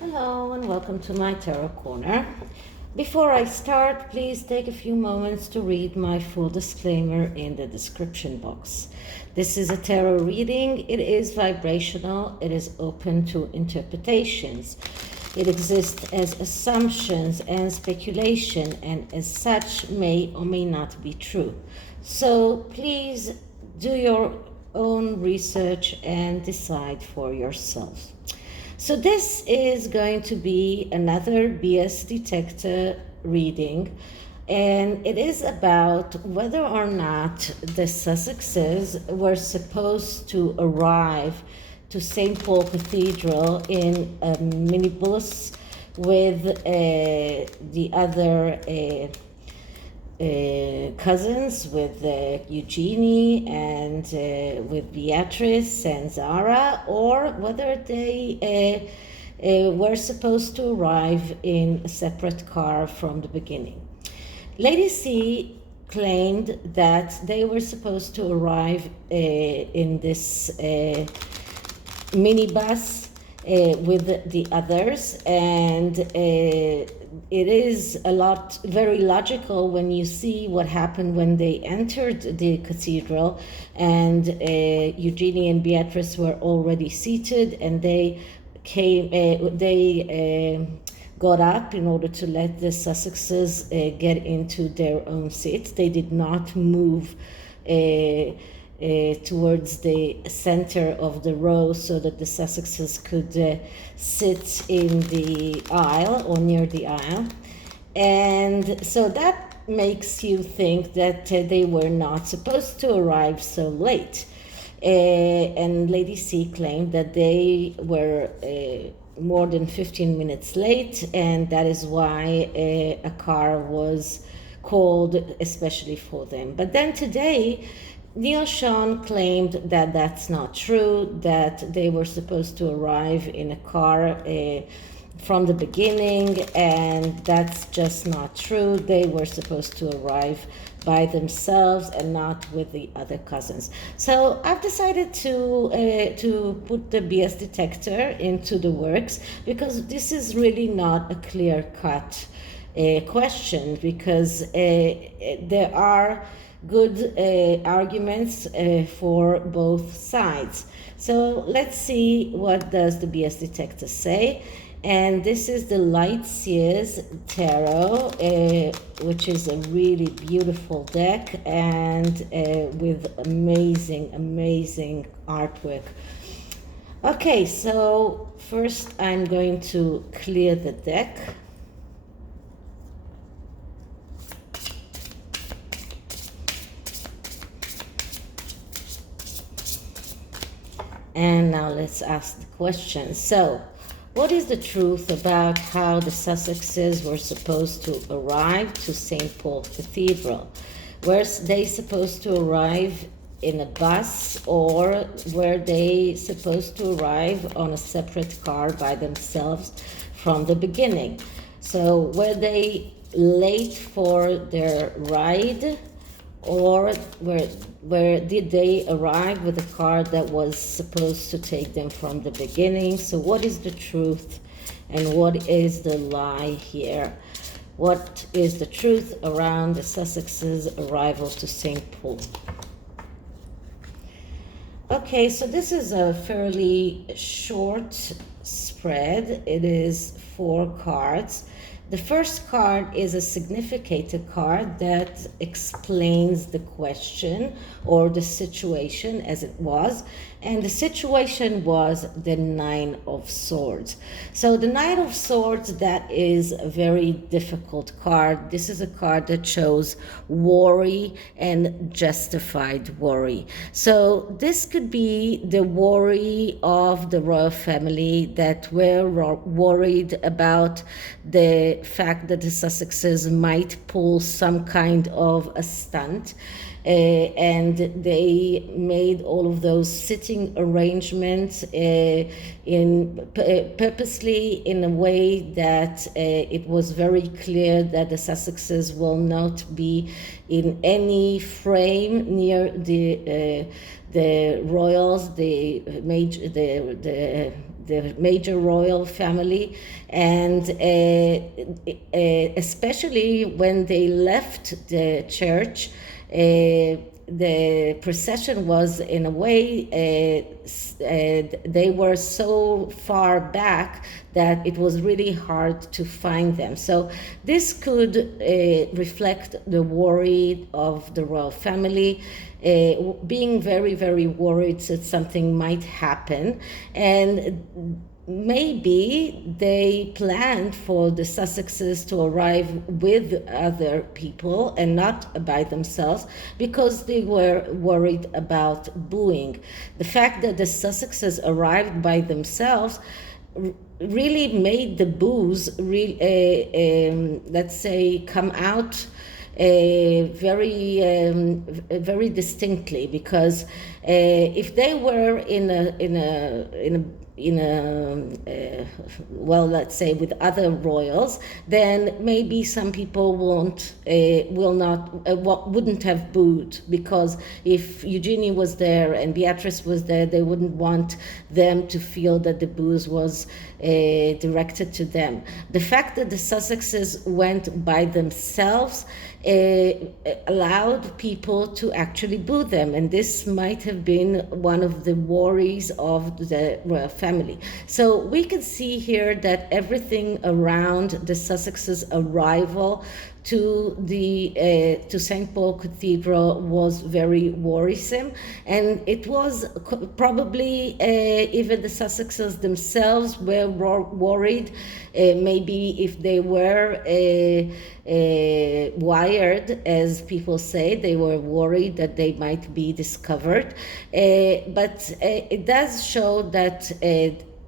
Hello and welcome to my Tarot Corner. Before I start, please take a few moments to read my full disclaimer in the description box. This is a tarot reading. It is vibrational. It is open to interpretations. It exists as assumptions and speculation, and as such may or may not be true. So please do your own research and decide for yourself. So this is going to be another BS detector reading, and it is about whether or not the Sussexes were supposed to arrive to St. Paul Cathedral in a minibus with the other cousins, with Eugenie and with Beatrice and Zara, or whether they were supposed to arrive in a separate car from the beginning. Lady C claimed that they were supposed to arrive in this minibus with the others, and it is very logical when you see what happened when they entered the cathedral, and Eugenie and Beatrice were already seated, and they got up in order to let the Sussexes get into their own seats. They did not move towards the center of the row so that the Sussexes could sit in the aisle or near the aisle. And so that makes you think that they were not supposed to arrive so late. And Lady C claimed that they were more than 15 minutes late, and that is why a car was called especially for them. But then today, Neil Sean claimed that that's not true, that they were supposed to arrive in a car from the beginning, and that's just not true. They were supposed to arrive by themselves and not with the other cousins. So I've decided to put the BS detector into the works, because this is really not a clear-cut question, because there are good arguments for both sides. So let's see what does the BS detector say. And this is the Light SEER'S Tarot, which is a really beautiful deck, and with amazing artwork. Okay, so first I'm going to clear the deck. And now let's ask the question. So, what is the truth about how the Sussexes were supposed to arrive to St. Paul Cathedral? Were they supposed to arrive in a bus, or were they supposed to arrive on a separate car by themselves from the beginning? So, were they late for their ride, or where did they arrive with a car that was supposed to take them from the beginning? So what is the truth and what is the lie here? What is the truth around the Sussexes' arrival to St. Paul? Okay, so this is a fairly short spread. It is 4 cards. The first card is a significator card that explains the question or the situation as it was. And the situation was the 9 of Swords. So the 9 of Swords, that is a very difficult card. This is a card that shows worry and justified worry. So this could be the worry of the royal family that were worried about the fact that the Sussexes might pull some kind of a stunt, and they made all of those sitting arrangements purposely in a way that it was very clear that the Sussexes will not be in any frame near the royals, the the major royal family, and especially when they left the church, the procession was, in a way, they were so far back that it was really hard to find them. So this could reflect the worry of the royal family, being very, very worried that something might happen. And maybe they planned for the Sussexes to arrive with other people and not by themselves, because they were worried about booing. The fact that the Sussexes arrived by themselves really made the boos, let's say, come out very distinctly, because if they were well, let's say with other royals, then maybe some people wouldn't have booed, because if Eugenie was there and Beatrice was there, they wouldn't want them to feel that the boos was directed to them. The fact that the Sussexes went by themselves allowed people to actually boo them, and this might have been one of the worries of the royal family. So we can see here that everything around the Sussexes' arrival to St. Paul Cathedral was very worrisome, and it was probably even the Sussexes themselves were worried. Maybe if they were wired, as people say, they were worried that they might be discovered. But it does show that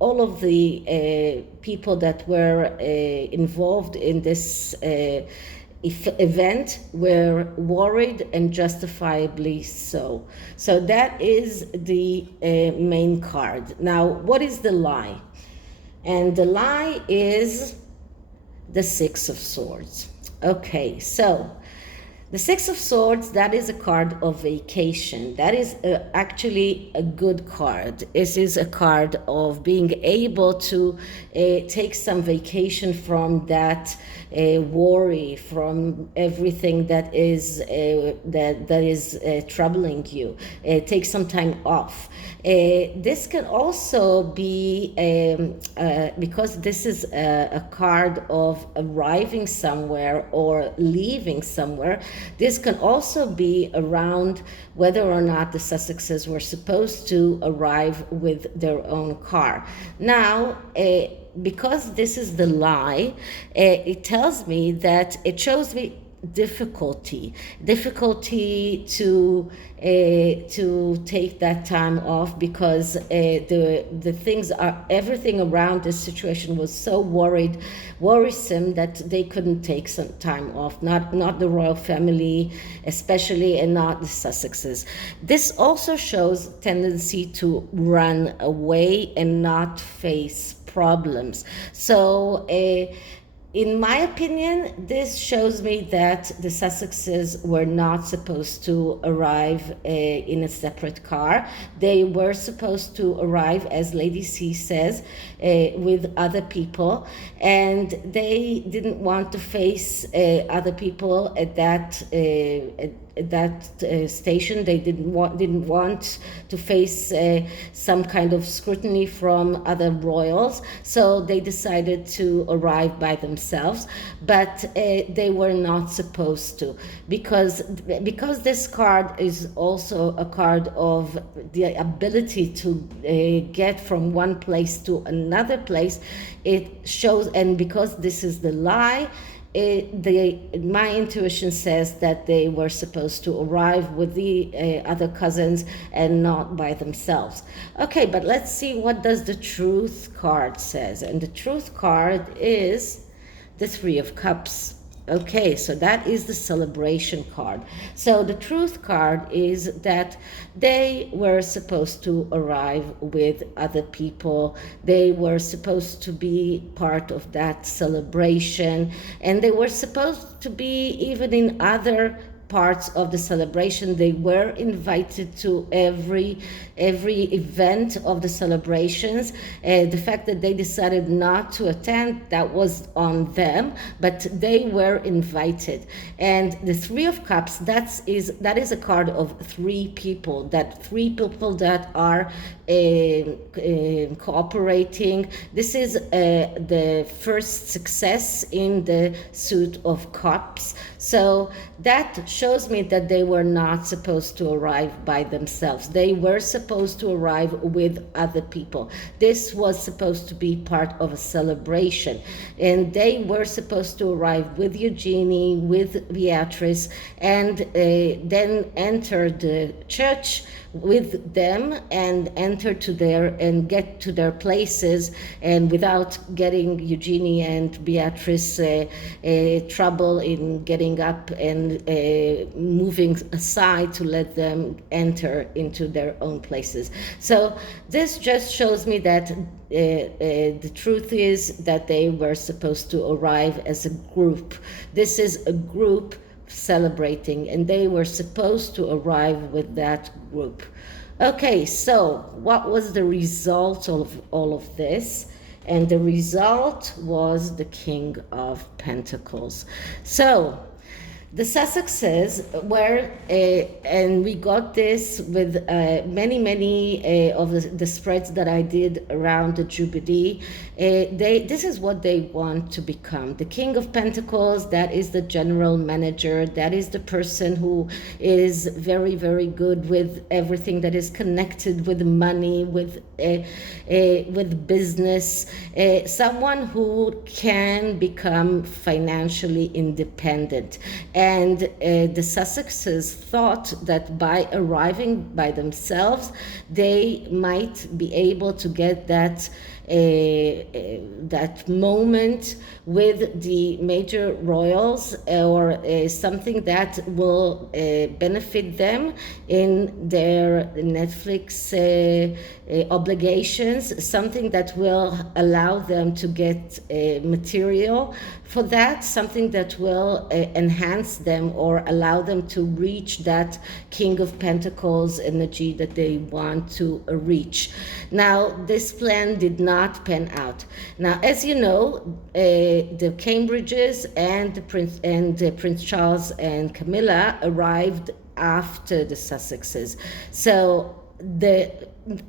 all of the people that were involved in this event were worried, and justifiably so. So that is the main card. Now, what is the lie? And the lie is the Six of Swords. Okay, so the Six of Swords, that is a card of vacation. That is actually a good card. This is a card of being able to take some vacation from that worry, from everything that is troubling you. Take some time off. This can also be, because this is a card of arriving somewhere or leaving somewhere, this can also be around whether or not the Sussexes were supposed to arrive with their own car. Now, because this is the lie, it tells me that, it shows me difficulty to take that time off, because the things are, everything around this situation was so worrisome that they couldn't take some time off, not the royal family especially, and not the Sussexes. This also shows tendency to run away and not face problems. So in my opinion, this shows me that the Sussexes were not supposed to arrive in a separate car. They were supposed to arrive, as Lady C says, with other people, and they didn't want to face other people at that station. They didn't want to face some kind of scrutiny from other royals, so they decided to arrive by themselves. But they were not supposed to, because this card is also a card of the ability to get from one place to another place. It shows, and because this is the lie, my intuition says that they were supposed to arrive with the other cousins and not by themselves. Okay, but let's see what does the Truth card says. And the Truth card is the Three of Cups. Okay, so that is the celebration card. So the Truth card is that they were supposed to arrive with other people. They were supposed to be part of that celebration, and they were supposed to be even in other parts of the celebration. They were invited to every event of the celebrations. The fact that they decided not to attend, that was on them, but they were invited. And the Three of Cups, that is a card of three people that are cooperating. This is the first success in the suit of cups. So that shows me that they were not supposed to arrive by themselves. They were supposed to arrive with other people. This was supposed to be part of a celebration, and they were supposed to arrive with Eugenie, with Beatrice, and then enter the church with them and enter to and get to their places, and without getting Eugenie and Beatrice trouble in getting up and moving aside to let them enter into their own places. So this just shows me that the truth is that they were supposed to arrive as a group. This is a group celebrating, and they were supposed to arrive with that group. Okay, so what was the result of all of this? And the result was the King of Pentacles. So the Sussexes were, and we got this with many of the spreads that I did around the Jubilee. This is what they want to become. The King of Pentacles, that is the general manager, that is the person who is very, very good with everything that is connected with money, with business, someone who can become financially independent. And the Sussexes thought that by arriving by themselves, they might be able to get that moment with the major royals, or something that will benefit them in their Netflix obligations, something that will allow them to get material for that, something that will enhance them or allow them to reach that King of Pentacles energy that they want to reach. Now, this plan did not pan out. Now, as you know, the Cambridges and Prince Charles and Camilla arrived after the Sussexes. So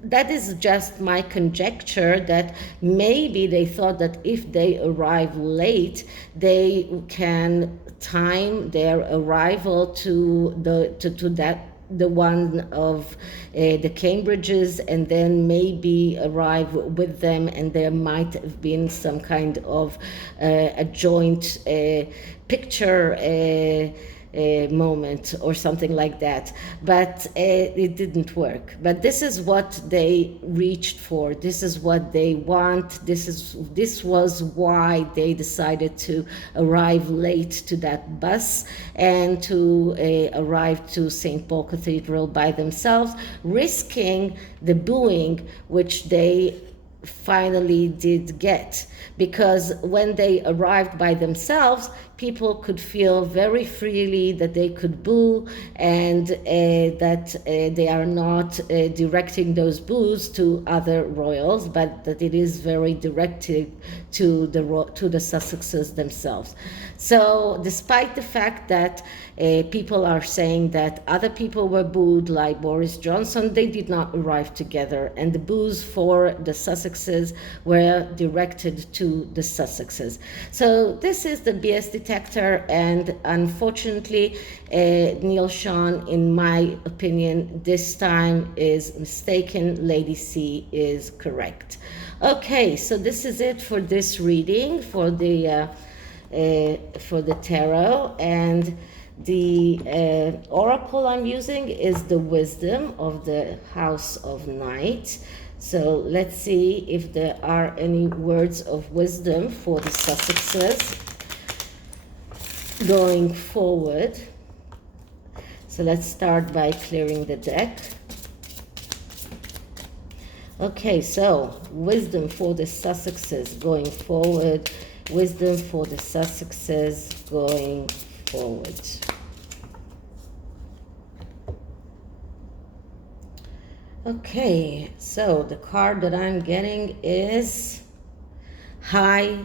that is just my conjecture, that maybe they thought that if they arrive late, they can time their arrival to the one of the Cambridges, and then maybe arrive with them, and there might have been some kind of a joint picture moment or something like that, but it didn't work. But this is what they reached for. This is what they want. This was why they decided to arrive late to that bus and to arrive to St. Paul Cathedral by themselves, risking the booing, which they finally did get, because when they arrived by themselves, people could feel very freely that they could boo, and that they are not directing those boos to other royals, but that it is very directed to the Sussexes themselves. So despite the fact that people are saying that other people were booed, like Boris Johnson, they did not arrive together, and the boos for the Sussexes were directed to the Sussexes. So this is the BS detector, and unfortunately, Neil Sean, in my opinion, this time is mistaken. Lady C is correct. Okay, so this is it for this reading for the tarot, and the oracle I'm using is the wisdom of the House of Knight. So let's see if there are any words of wisdom for the Sussexes going forward. So let's start by clearing the deck. Okay, so wisdom for the Sussexes going forward. Wisdom for the Sussexes going forward. Okay, so the card that I'm getting is High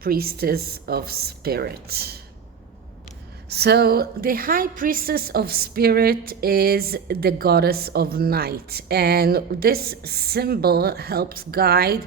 Priestess of Spirit. So the High Priestess of Spirit is the goddess of night, and this symbol helps guide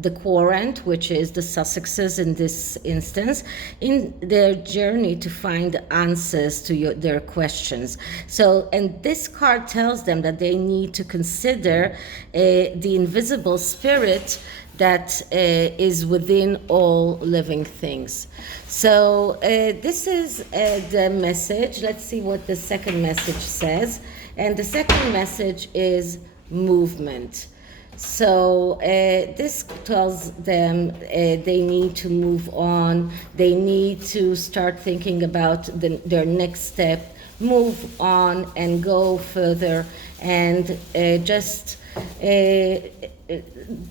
the querent, which is the Sussexes in this instance, in their journey to find answers to their questions. So, and this card tells them that they need to consider the invisible spirit that is within all living things. So this is the message. Let's see what the second message says. And the second message is movement. So this tells them they need to move on. They need to start thinking about their next step, move on and go further, and just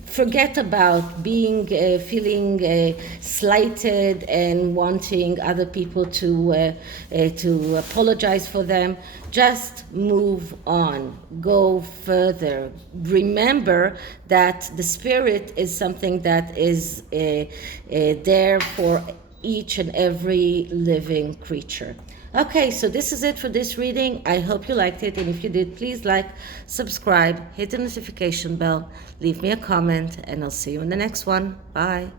forget about being feeling slighted and wanting other people to apologize for them. Just move on, go further. Remember that the spirit is something that is there for each and every living creature. Okay, so this is it for this reading. I hope you liked it, and if you did, please like, subscribe, hit the notification bell, leave me a comment, and I'll see you in the next one. Bye.